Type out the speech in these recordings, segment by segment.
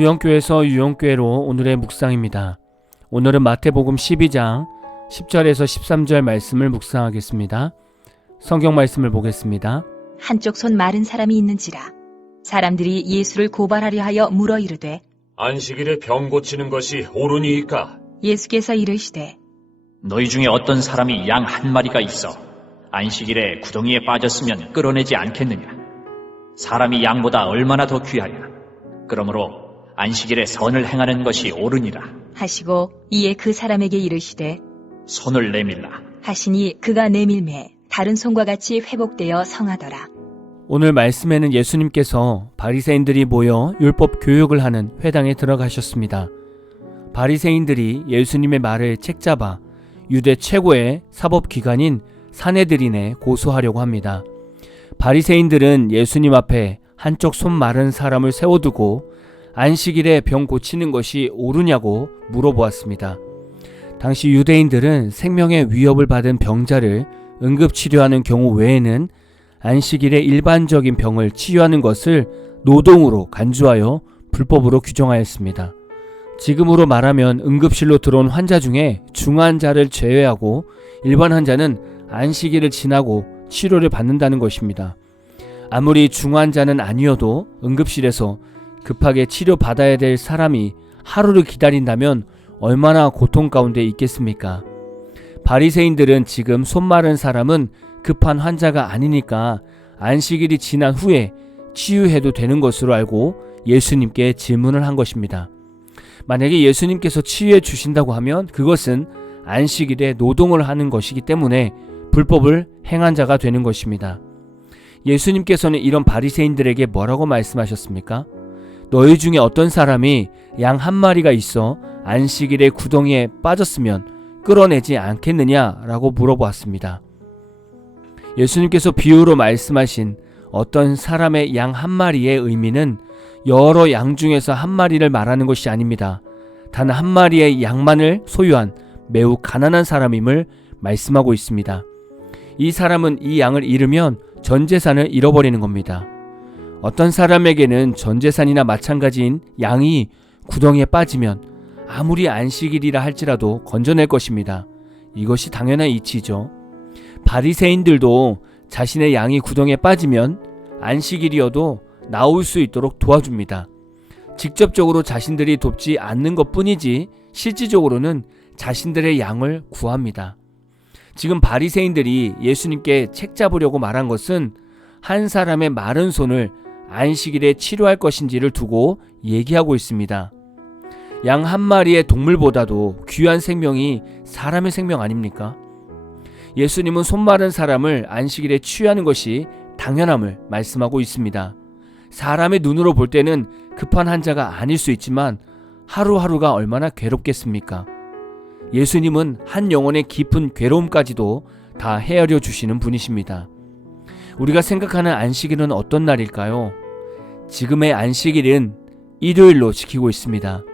무영교에서 유영교회로 오늘의 묵상입니다. 오늘은 마태복음 12장 10절에서 13절 말씀을 묵상하겠습니다. 성경 말씀을 보겠습니다. 한쪽 손 마른 사람이 있는지라 사람들이 예수를 고발하려 하여 물어 이르되 안식일에 병 고치는 것이 옳으니이까? 예수께서 이르시되 너희 중에 어떤 사람이 양 한 마리가 있어 안식일에 구덩이에 빠졌으면 끌어내지 않겠느냐? 사람이 양보다 얼마나 더 귀하냐? 그러므로 안식일에 선을 행하는 것이 옳으니라 하시고 이에 그 사람에게 이르시되 손을 내밀라. 하시니 그가 내밀매 다른 손과 같이 회복되어 성하더라. 오늘 말씀에는 예수님께서 바리새인들이 모여 율법 교육을 하는 회당에 들어가셨습니다. 바리새인들이 예수님의 말을 책잡아 유대 최고의 사법기관인 산헤드린에 고소하려고 합니다. 바리새인들은 예수님 앞에 한쪽 손 마른 사람을 세워두고 안식일에 병 고치는 것이 옳으냐고 물어보았습니다. 당시 유대인들은 생명의 위협을 받은 병자를 응급치료하는 경우 외에는 안식일에 일반적인 병을 치유하는 것을 노동으로 간주하여 불법으로 규정하였습니다. 지금으로 말하면 응급실로 들어온 환자 중에 중환자를 제외하고 일반 환자는 안식일을 지나고 치료를 받는다는 것입니다. 아무리 중환자는 아니어도 응급실에서 급하게 치료받아야 될 사람이 하루를 기다린다면 얼마나 고통 가운데 있겠습니까? 바리새인들은 지금 손 마른 사람은 급한 환자가 아니니까 안식일이 지난 후에 치유해도 되는 것으로 알고 예수님께 질문을 한 것입니다. 만약에 예수님께서 치유해 주신다고 하면 그것은 안식일에 노동을 하는 것이기 때문에 불법을 행한 자가 되는 것입니다. 예수님께서는 이런 바리새인들에게 뭐라고 말씀하셨습니까? 너희 중에 어떤 사람이 양 한 마리가 있어 안식일에 구덩이에 빠졌으면 끌어내지 않겠느냐라고 물어보았습니다. 예수님께서 비유로 말씀하신 어떤 사람의 양 한 마리의 의미는 여러 양 중에서 한 마리를 말하는 것이 아닙니다. 단 한 마리의 양만을 소유한 매우 가난한 사람임을 말씀하고 있습니다. 이 사람은 이 양을 잃으면 전 재산을 잃어버리는 겁니다. 어떤 사람에게는 전 재산이나 마찬가지인 양이 구덩이에 빠지면 아무리 안식일이라 할지라도 건져낼 것입니다. 이것이 당연한 이치죠. 바리새인들도 자신의 양이 구덩이에 빠지면 안식일이어도 나올 수 있도록 도와줍니다. 직접적으로 자신들이 돕지 않는 것뿐이지 실질적으로는 자신들의 양을 구합니다. 지금 바리새인들이 예수님께 책잡으려고 말한 것은 한 사람의 마른 손을 안식일에 치료할 것인지를 두고 얘기하고 있습니다. 양 한 마리의 동물보다도 귀한 생명이 사람의 생명 아닙니까? 예수님은 손 마른 사람을 안식일에 치유하는 것이 당연함을 말씀하고 있습니다. 사람의 눈으로 볼 때는 급한 환자가 아닐 수 있지만 하루하루가 얼마나 괴롭겠습니까? 예수님은 한 영혼의 깊은 괴로움까지도 다 헤아려 주시는 분이십니다. 우리가 생각하는 안식일은 어떤 날일까요? 지금의 안식일은 일요일로 지키고 있습니다.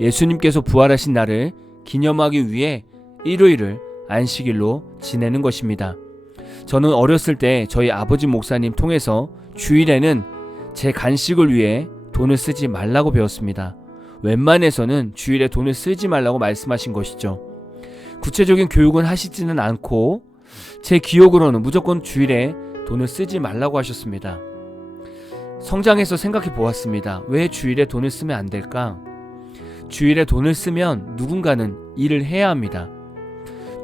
예수님께서 부활하신 날을 기념하기 위해 일요일을 안식일로 지내는 것입니다. 저는 어렸을 때 저희 아버지 목사님 통해서 주일에는 제 간식을 위해 돈을 쓰지 말라고 배웠습니다. 웬만해서는 주일에 돈을 쓰지 말라고 말씀하신 것이죠. 구체적인 교육은 하시지는 않고 제 기억으로는 무조건 주일에 돈을 쓰지 말라고 하셨습니다. 성장해서 생각해 보았습니다. 왜 주일에 돈을 쓰면 안 될까? 주일에 돈을 쓰면 누군가는 일을 해야 합니다.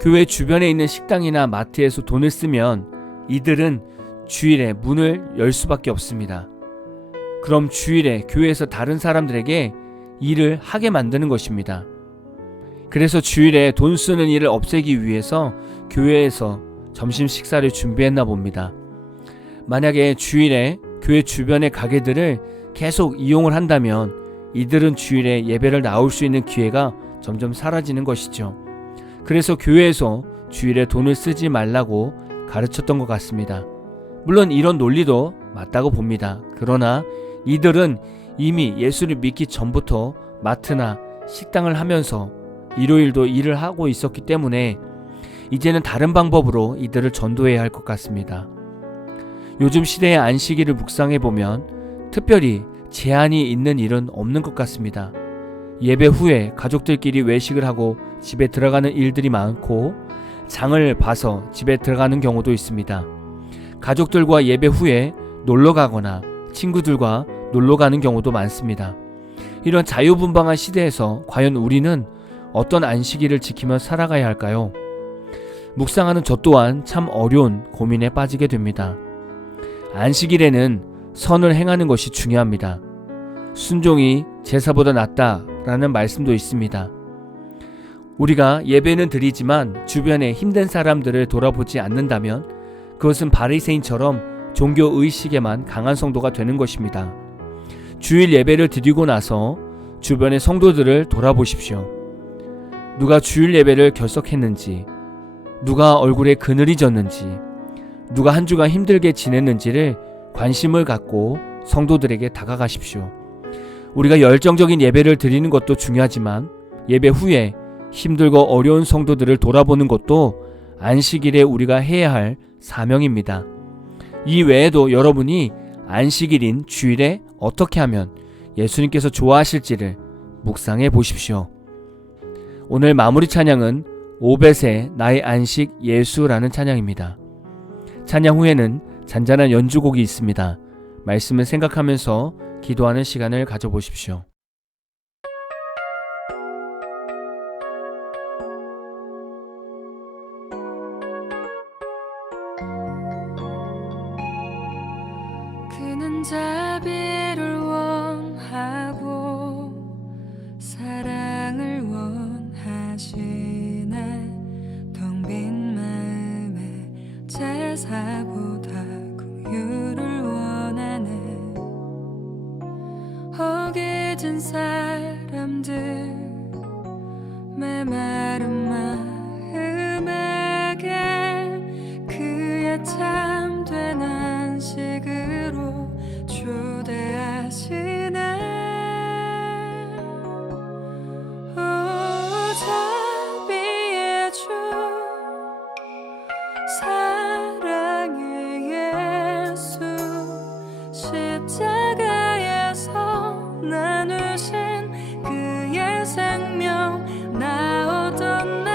교회 주변에 있는 식당이나 마트에서 돈을 쓰면 이들은 주일에 문을 열 수밖에 없습니다. 그럼 주일에 교회에서 다른 사람들에게 일을 하게 만드는 것입니다. 그래서 주일에 돈 쓰는 일을 없애기 위해서 교회에서 점심 식사를 준비했나 봅니다. 만약에 주일에 교회 주변의 가게들을 계속 이용을 한다면 이들은 주일에 예배를 나올 수 있는 기회가 점점 사라지는 것이죠. 그래서 교회에서 주일에 돈을 쓰지 말라고 가르쳤던 것 같습니다. 물론 이런 논리도 맞다고 봅니다. 그러나 이들은 이미 예수를 믿기 전부터 마트나 식당을 하면서 일요일도 일을 하고 있었기 때문에 이제는 다른 방법으로 이들을 전도해야 할 것 같습니다. 요즘 시대의 안식일을 묵상해보면 특별히 제한이 있는 일은 없는 것 같습니다. 예배 후에 가족들끼리 외식을 하고 집에 들어가는 일들이 많고 장을 봐서 집에 들어가는 경우도 있습니다. 가족들과 예배 후에 놀러 가거나 친구들과 놀러 가는 경우도 많습니다. 이런 자유분방한 시대에서 과연 우리는 어떤 안식일을 지키며 살아가야 할까요? 묵상하는 저 또한 참 어려운 고민에 빠지게 됩니다. 안식일에는 선을 행하는 것이 중요합니다. 순종이 제사보다 낫다라는 말씀도 있습니다. 우리가 예배는 드리지만 주변에 힘든 사람들을 돌아보지 않는다면 그것은 바리새인처럼 종교의식에만 강한 성도가 되는 것입니다. 주일 예배를 드리고 나서 주변의 성도들을 돌아보십시오. 누가 주일 예배를 결석했는지, 누가 얼굴에 그늘이 졌는지, 누가 한 주간 힘들게 지냈는지를 관심을 갖고 성도들에게 다가가십시오. 우리가 열정적인 예배를 드리는 것도 중요하지만 예배 후에 힘들고 어려운 성도들을 돌아보는 것도 안식일에 우리가 해야 할 사명입니다. 이 외에도 여러분이 안식일인 주일에 어떻게 하면 예수님께서 좋아하실지를 묵상해 보십시오. 오늘 마무리 찬양은 오벳의 나의 안식 예수라는 찬양입니다. 찬양 후에는 잔잔한 연주곡이 있습니다. 말씀을 생각하면서 기도하는 시간을 가져보십시오. 그는 자비를 원하고 사랑을 원하시네. 텅 빈 마음에 제사보다 긍휼을 원하네. 허기진 사람들 메마른 마음에게 그의 참된 안식으로 초대하시네. 오 자비의 주 사랑의 예수 십자가에서 나누신 그의 생명 나 얻었네.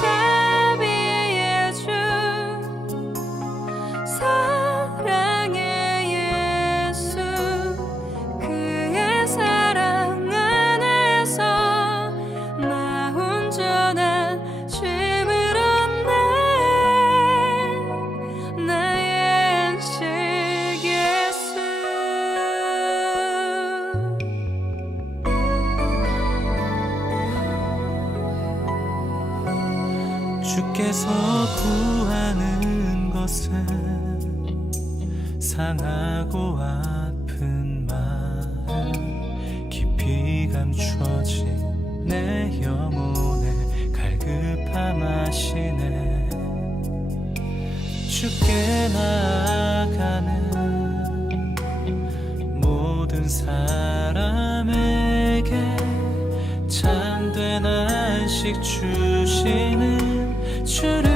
자비의 주 사랑의 예수 그의 사랑 안에서 나 온전한 쉼을 얻네. 나의 안식 예수. 주께서 구하는 것은 상하고 아픈 마음 깊이 감춰진 내 영혼에 갈급함하시네. 주께 나아가는 모든 사람에게 참된 안식 주시는 주를